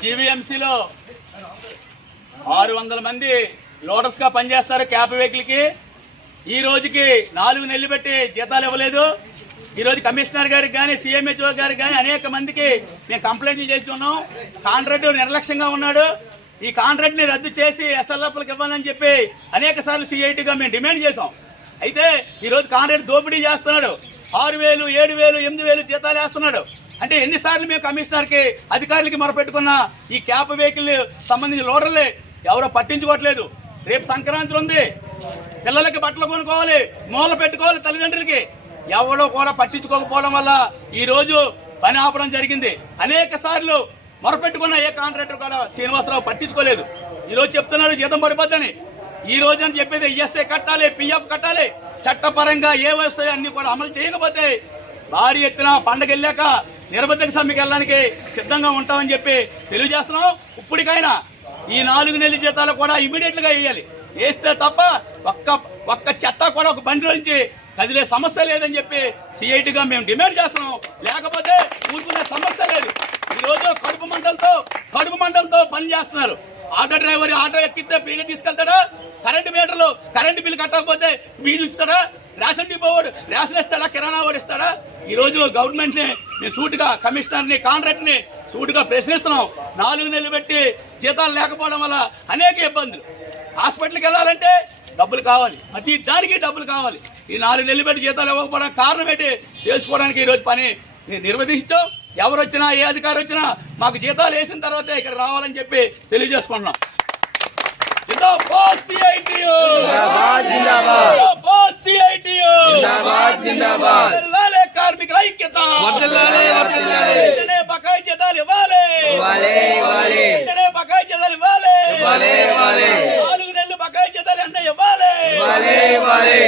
జీవీఎంసీలో ఆరు వందల మంది లోటస్గా పనిచేస్తారు క్యాబ్ వెహికల్కి ఈ రోజుకి నాలుగు నెలలు పెట్టి జీతాలు ఇవ్వలేదు. ఈరోజు కమిషనర్ గారికి కానీ సీఎంహెచ్ఓ గారికి కానీ అనేక మందికి మేము కంప్లైంట్లు చేస్తున్నాం. కాంట్రాక్ట్ నిర్లక్ష్యంగా ఉన్నాడు. ఈ కాంట్రాక్ట్ని రద్దు చేసి ఎస్ఎల్ఎఫ్లకు ఇవ్వాలని చెప్పి అనేక సార్లు సిఐటిగా మేము డిమాండ్ చేసాం అయితే ఈరోజు కాంట్రాక్ట్ దోపిడీ చేస్తున్నాడు. ఆరు వేలు ఏడు వేలు ఎనిమిది వేలు జీతాలు వేస్తున్నాడు. అంటే ఎన్నిసార్లు మేము కమిషనర్కి అధికారులకి మొరపెట్టుకున్న ఈ క్యాప్ వెహికల్ సంబంధించిన లోడర్లే ఎవరో పట్టించుకోవట్లేదు. రేపు సంక్రాంతి ఉంది. పిల్లలకి బట్టలు కొనుక్కోవాలి మూల పెట్టుకోవాలి తల్లిదండ్రులకి. ఎవడో కూడా పట్టించుకోకపోవడం వల్ల ఈ రోజు పని ఆపడం జరిగింది. అనేక సార్లు మొరపెట్టుకున్న ఏ కాంట్రాక్టర్ కూడా శ్రీనివాసరావు పట్టించుకోలేదు. ఈరోజు చెప్తున్నారు చెప్తున్నాడు జీతం పడిపోద్దని. ఈ రోజు అని చెప్పేది ఈఎస్ఐ కట్టాలి పిఎఫ్ కట్టాలి. చట్టపరంగా ఏ వస్తాయో అన్ని కూడా అమలు చేయకపోతే భారీ ఎత్తున పండగ వెళ్ళాక నిరబద్ధక సమ్మెకి వెళ్ళడానికి సిద్ధంగా ఉంటామని చెప్పి తెలియజేస్తున్నాం. ఇప్పటికైనా ఈ నాలుగు నెలల జీతాలు కూడా ఇమీడియట్గా వేయాలి. వేస్తే తప్ప ఒక్క ఒక్క చెత్త కూడా ఒక బండి నుంచి కదిలే సమస్య లేదని చెప్పి సిఐటిగా మేము డిమాండ్ చేస్తున్నాం. లేకపోతే ఊరుకునే సమస్య లేదు. ఈ కడుపు మంటలతో కడుపు మంటలతో పని చేస్తున్నారు. ఆటో డ్రైవర్ ఆటో ఎక్కితే పీగ తీసుకెళ్తాడా? కరెంటు మీటర్లు కరెంటు బిల్లు కట్టకపోతే బిల్లు ఇస్తాడా రేషన్ డిపో వాడు రేషన్ ఇస్తాడా కిరాణా వాడు ఇస్తాడా ఈరోజు గవర్నమెంట్ని మేము సూటుగా కమిషనర్ని కాంట్రాక్ట్ని సూటుగా ప్రశ్నిస్తున్నాం. నాలుగు నెలలు పెట్టి జీతాలు లేకపోవడం వల్ల అనేక ఇబ్బందులు. హాస్పిటల్కి వెళ్ళాలంటే డబ్బులు కావాలి. ప్రతి దానికి డబ్బులు కావాలి. ఈ నాలుగు నెలలు పెట్టి జీతాలు ఇవ్వకపోవడానికి కారణం ఏంటి? తెలుసుకోవడానికి ఈరోజు పని నేను నిర్వహించాం. ఎవరు వచ్చినా ఏ అధికారి వచ్చినా మాకు జీతాలు వేసిన తర్వాత ఇక్కడ రావాలని చెప్పి తెలియజేసుకుంటున్నాం. వర్ధిల్లాలే కార్మికుల ఐక్యత. వర్ధిల్లాలే వర్ధిల్లాలే వెంటనే బకాయి జీతాలు ఇవ్వాలి. ఇవ్వాలి ఇవ్వాలి. వెంటనే బకాయి జీతాలు ఇవ్వాలి. ఇవ్వాలి ఇవ్వాలి. నాలుగు నెలలు బకాయి జీతాలు అన్న ఇవ్వాలి ఇవ్వాలి.